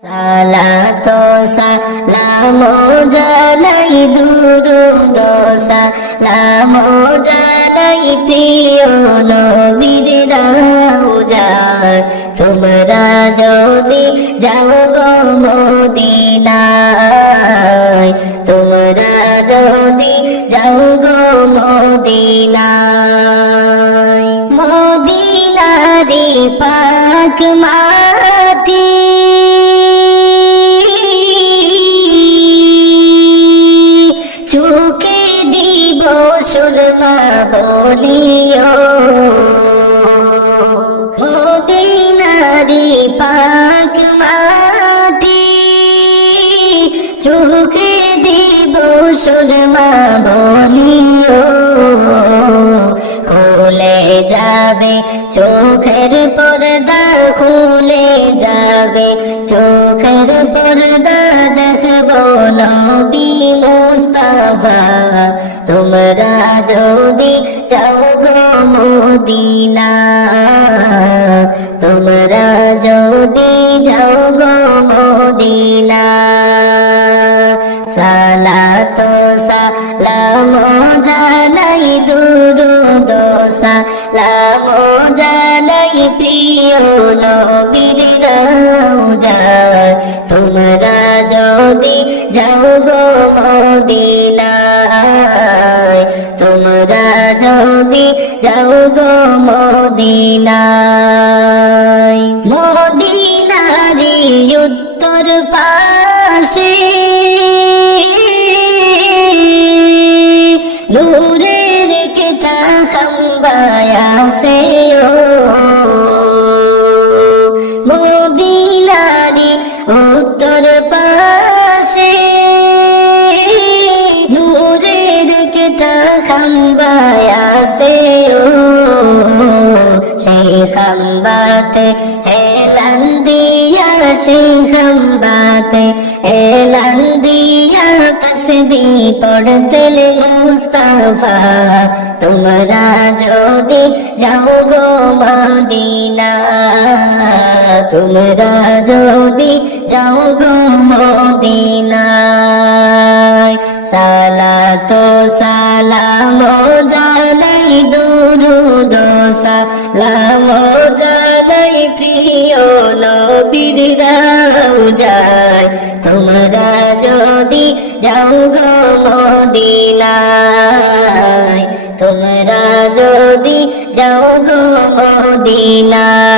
সালাতো সালামো জানাই দুরুদ সালামো জানাই প্রিয় নবীর রওজায় তোমরা যদি যাও গো মদিনায় তোমরা যদি যাও গো মদিনায় মদিনারে পাক মাটি চোখে দিব সুরমা বলিও মদিনারি পাক মাটি চোখে দিব সুরমা বলিও খুলে যাবে চোখের পর্দা খুলে যাবে চোখের পর্দা দেখব নবী মুস্তাফা তোমরা যদি যাও গো মদিনা তোমরা যদি যাও গো মদিনা সালাতো সালামো জানাই দুরুদ সালামো জানাই প্রিয় নবীর রওজায় তোমরা যদি যাও গো মদিনায় তোমরা যদি যাও গো মদিনায় মদিনারি উত্তর পাশে নূরের কেটা খাম্বায়াসে ও মদিনারি উত্তর পাশে নূরের কেটা খাম্বায়াসে ও সেই খাম্বাতে হেলান দিয়া সেই খাম্বাতে হেলান দিয়া তসবি পড়তেন মুস্তাফা তোমরা যদি যাও গো মদিনা তোমরা যদি যাও গো মদিনায় সালাতো সালামো জানাই দুরুদ সালামো জানাই প্রিয় নবীর রওজায় তোমরা যদি যাও গো মদিনায় তোমরা যদি যাও গো মদিনায়